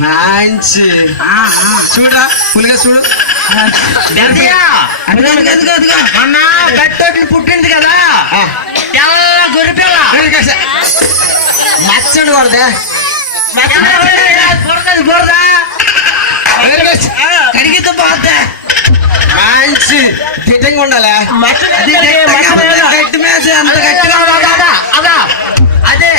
మంచి చూడరా పులిగా చూడు. మొన్న గట్టోటి పుట్టింది కదా తెల్ల గొర్రెపిల్ల మచ్చండి వాడదే బురద కడిగితే పోతే మంచి దిట్టంగా ఉండాలి. గట్టి మేస అంత గట్టిగా అదా అదే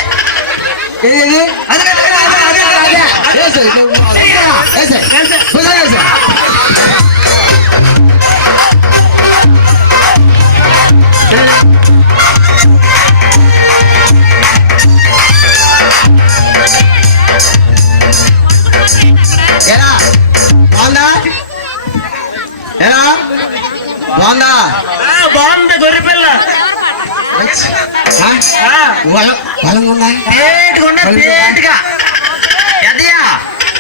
ఎలా బాగుందా? ఎలా బాగుందా? బాగుంది గొర్రెపిల్ల బలంగా ఉందా? పేటుగా అదయా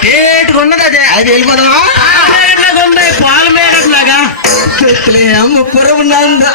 పేటుకున్నది అదే అది వెళ్ళిపోదామా? ఉంది పాల మేడలాగా ముప్పర ఉన్నందు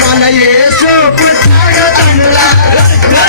మన యేసు పుట్టాడు అన్నలారా